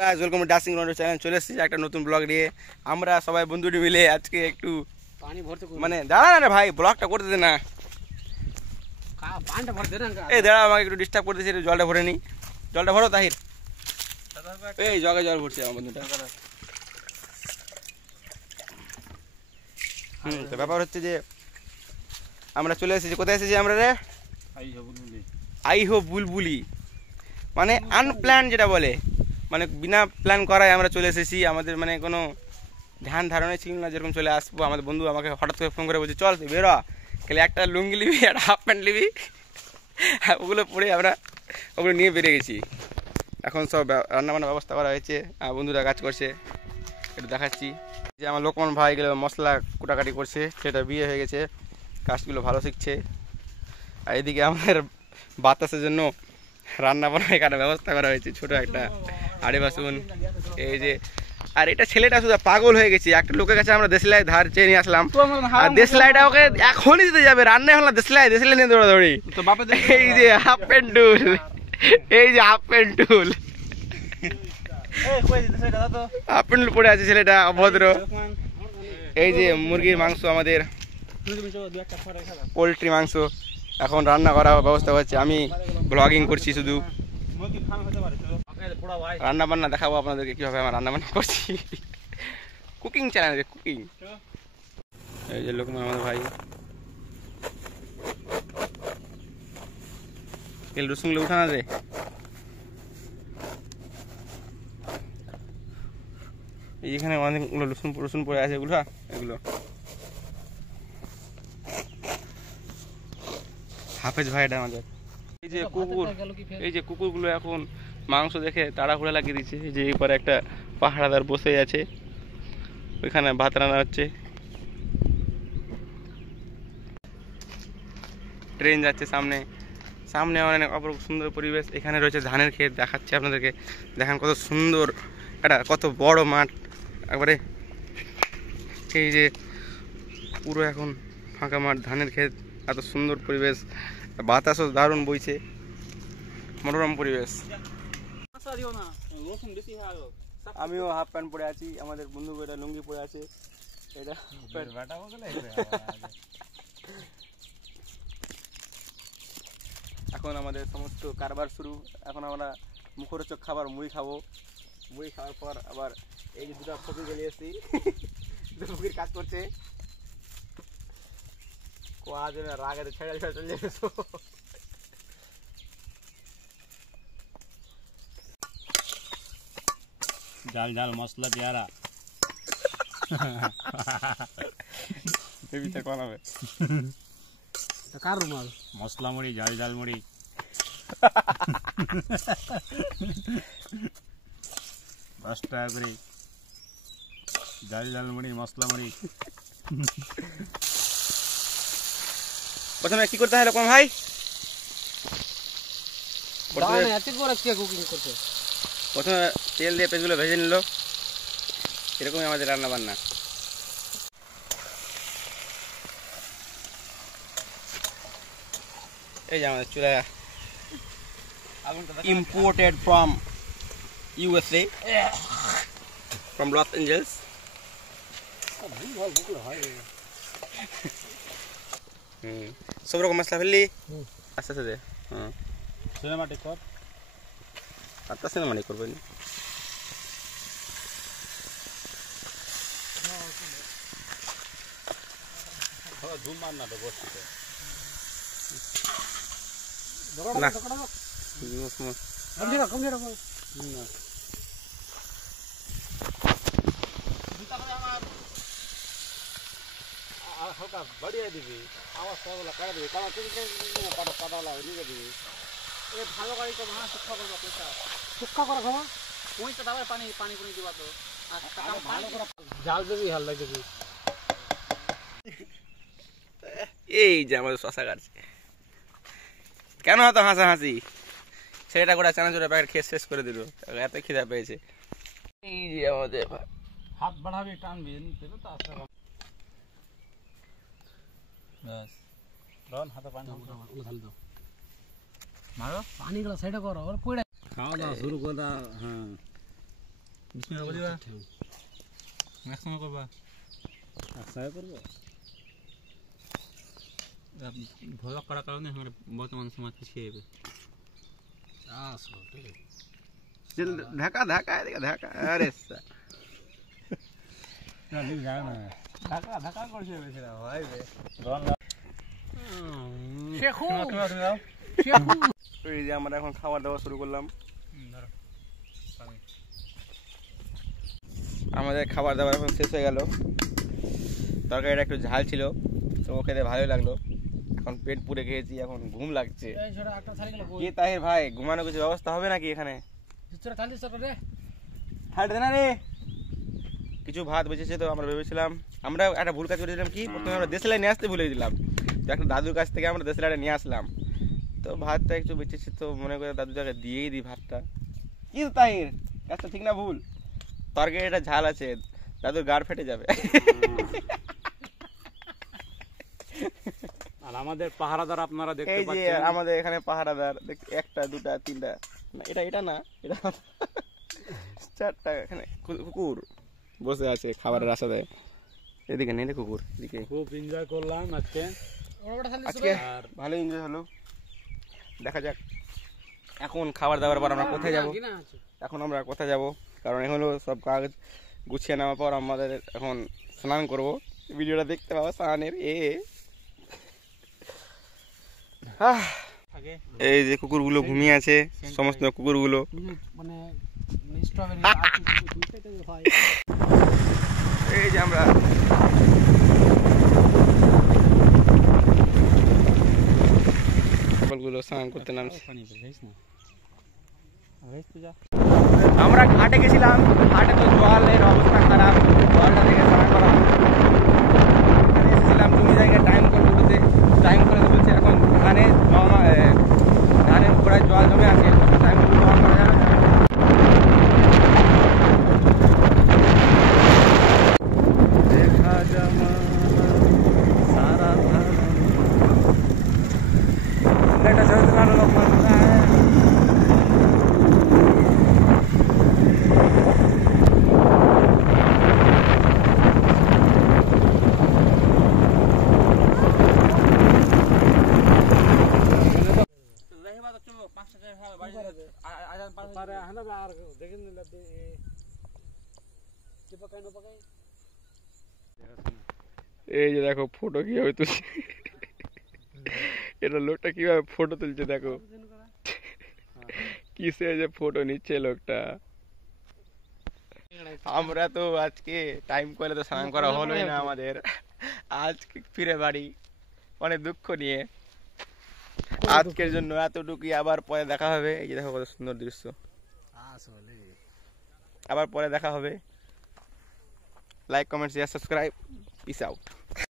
Welcome ডাসিং রাউন্ডের channel চলে এসেছি একটা নতুন ব্লগ নিয়ে। আমরা সবাই বন্ধুটি মিলে আজকে একটু পানি ভরতে মানে দাঁড়া না রে ভাই, ব্লগটা করতে দে না। পানিটা ভরতে না এই দাঁড়া, আমাকে একটু ডিস্টার্ব করতেছি, একটু জলটা ভরে নি। জলটা ভরো তাহির। এই জগে জল ভরছে আমার বন্ধুটা। তো ব্যাপার হচ্ছে যে আমরা চলে এসেছি, কোথায় এসেছি আমরা রে? আইহো বুলবুলি, মানে আনপ্ল্যান যেটা বলে, মানে বিনা প্ল্যান করায় আমরা চলে এসেছি। আমাদের মানে কোনো ধ্যান ধারণা ছিল না যেরকম চলে আসবো। আমাদের বন্ধু আমাকে হঠাৎ করে ফোন করে বলছে চল তুই বেরো, খালি একটা লুঙ্গি নিবি, একটা হাফ প্যান্ট নিবি, ওগুলো পরে আমরা ওগুলো নিয়ে বেরিয়ে গেছি। এখন সব রান্নাবান্নার ব্যবস্থা করা হয়েছে, বন্ধুরা কাজ করছে, একটু দেখাচ্ছি। যে আমার লোকমান ভাই গেলে মশলা কুটাকাটি করছে, সেটা বিয়ে হয়ে গেছে, কাজগুলো ভালো শিখছে। আর এদিকে আমাদের বাতাসের জন্য রান্নাবান্না এখানে ব্যবস্থা করা হয়েছে, ছোট একটা আড়ে বাসন। এই যে আর এটা ছেলেটা শুধু পাগল হয়ে গেছে, একটা লোকের কাছে আমরা দেশলাই ধার চেয়ে নিয়ে আসলাম, আর দেশলাইটা ওকে এখনই দিতে যাবে, রান্নায় হলাম দেশলাই নিয়ে দৌড়াদৌড়ি। এই যে হাফ প্যান্ট টুল, এই যে হাফ প্যান্ট টুল, হাফ প্যান্ট পরে আছে ছেলেটা, অভদ্র। এই যে মুরগির মাংস, আমাদের পোলট্রি মাংস এখন রান্না করার ব্যবস্থা হচ্ছে। আমি ব্লগিং করছি, শুধু রান্না বান্না দেখাবো আপনাদেরকে কিভাবে আমার রান্না বান্না করছি, কুকিং চ্যানেল, কুকিং। এই যে লোকমান আমাদের ভাই, তেল রসুনগুলো উঠানা রে। এইখানে অনেকগুলো রসুন পড়ে আছে, এগুলো হাফেজ ভাইটা আমাদের। এই যে কুকুরগুলো এখন মাংস দেখে তাড়াহুড়া লাগিয়ে দিচ্ছে। এই যে এরপরে একটা পাহারাদার বসে আছে, ওইখানে ভাত রান্না হচ্ছে। ট্রেন যাচ্ছে সামনে অনেক অপরূপ সুন্দর পরিবেশ। এখানে রয়েছে ধানের ক্ষেত, দেখাচ্ছে আপনাদেরকে, দেখেন কত সুন্দর, একটা কত বড় মাঠ একবারে। এই যে পুরো এখন ফাঁকা মাঠ, ধানের ক্ষেত, এত সুন্দর পরিবেশ, বাতাসও দারুণ বইছে, মনোরম পরিবেশ। আমিও হাফ প্যান্ট পরে আছি, আমাদের বন্ধু এটা লুঙ্গি পরে আছে। এটা এখন আমাদের সমস্ত কারবার শুরু। এখন আমরা মুখরোচক খাবার মুড়ি খাবো। মুড়ি খাওয়ার পর আবার এই যে দুটো ফকির গেলে এসেছি, দুটো ফকির কাজ করছে। আজ রাগে ছেড়ে চলে এসো। জাল জাল মশলা পেয়ারা কোন হবে কার রুমাল মশলা মুড়ি, জাল জাল মুড়ি, 10 টাকা করে জাল জাল মুড়ি, মশলা মুড়ি। প্রথমে কি করতে হয় এরকম ভাই? প্রথমে তেল দিয়ে পেঁয়াজগুলো ভেজে নিল, এরকমই আমাদের রান্না বান্না। এই যে আমাদের চুলা imported from USA, from Los Angeles. সব রকম মশলা ফেললি আস্তে আস্তে দে। সিনেমাটিক কর, আস্তে আস্তে মানে করবেন। ধুম মার না তো বসতে হালকা বাড়িয়ে দিবি, আওয়াজ সবগুলো কাটা দিবি, কাটা নিয়ে দিবি। এ ভালো গাড়ি তো ভাঙা শুক্ষা করবো, শুক্ষা করা খাওয়া পঁয়টা দাবার পানি করে দিবা তো, জাল দেবি, হাল লাগবে। এই যে আমাদের শশা কাটছে, কেন এত হাসাহাসি? সেটা করে চানাচুরের প্যাকেট খেয়ে শেষ করে দিল, এত খিদা পেয়েছে। এই যে আমাদের হাত বাড়াবি, টানবি, তো আস্তে ব্যাস রন হাতে পানি দাও, মারো পানিগুলো সাইডে করো, ওর পড়ে খাওয়া দাওয়া শুরু করে দাও। হ্যাঁ বিসমিল্লাহ করে দিবা একসঙ্গে করবা একসঙ্গে করবো ভয় করার কারণে আমরা বর্তমান সমাজ পিছিয়ে যাবে ঢাকা ঢাকা এদিকে ঢাকা আরে ঢাকা ঢাকা করছে বেশিরা ভাই বে শেখু এই যে আমরা এখন খাবার দাবার শুরু করলাম। আমাদের খাবার দাবার এখন শেষ হয়ে গেল। তরকারিটা একটু ঝাল ছিল তো খেতে ভালোই লাগলো। এখন পেট পুরে খেয়েছি, এখন ঘুম লাগছে। কি তাহির ভাই, ঘুমানো কিছু ব্যবস্থা হবে নাকি এখানে? ঠান্ডা না রে, কিছু ভাত বেঁচেছে তো আমরা ভেবেছিলাম, আমরা একটা ভুল কাজ করেছিলাম কি, প্রথমে আমরা দেশলাই নিয়ে আসতে ভুলে গেছিলাম। তো একটা দাদুর কাছ থেকে আমরা দেশলাইটা নিয়ে আসলাম, তো ভাতটা একটু বেঁচেছে তো মনে করে দাদুটাকে দিয়েই দিই ভাতটা। কি তাহির, কাজটা ঠিক না ভুল? তরকারিটা ঝাল আছে, দাদুর গাড় ফেটে যাবে। আর আমাদের পাহারাদার আপনারা দেখতে এই যে পাচ্ছেন, আমাদের এখানে পাহারাদার একটা দুটা তিনটা না, এটা না, এটা চারটা এখানে কুকুর বসে আছে খাবারের আশাতে। এদিকে নেই রে কুকুর, এদিকে। খুব এনজয় করলাম আজকে। আজকে ভালো এনজয় হলো। দেখা যাক এখন খাবার দাবার পর আমরা কোথায় যাব। এখন আমরা কোথায় যাব, কারণ এখন হলো সব কাগজ গুছিয়ে নেওয়ার পর আমাদের এখন স্নান করব। ভিডিওটা দেখতে পাবো স্নানের। এই যে কুকুরগুলো ঘুমিয়ে আছে, সমস্ত কুকুরগুলো। মানে এই যে আমরা সকলগুলো স্নান করতে নামছি। আমরা ঘাটে গেছিলাম, ঘাটে তো জলের অবস্থা খারাপ, জলটা থেকে স্নান করা। এখানে এসেছিলাম তুমি জায়গায় টাইম কল করতে, টাইম করে বলছে এখন ধানের গোড়ায় জল জমে আছে, টাইম কল করা যাবে না। দেখা জামা সারা এটা সরকার লোক এই যে দেখো ফটো কিভাবে তুলছে, এটা লোকটা কিভাবে ফটো তুলছে দেখো, কিসে যে ফটো নিচ্ছে লোকটা। আমরা তো আজকে টাইম করে তো স্নান করা হলোই না আমাদের, আজকে ফিরে বাড়ি অনেক দুঃখ নিয়ে। আজকের জন্য এতটুকুই, আবার পরে দেখা হবে। এই যে দেখো কত সুন্দর দৃশ্য, আবার পরে দেখা হবে। Like comment share subscribe, piece out.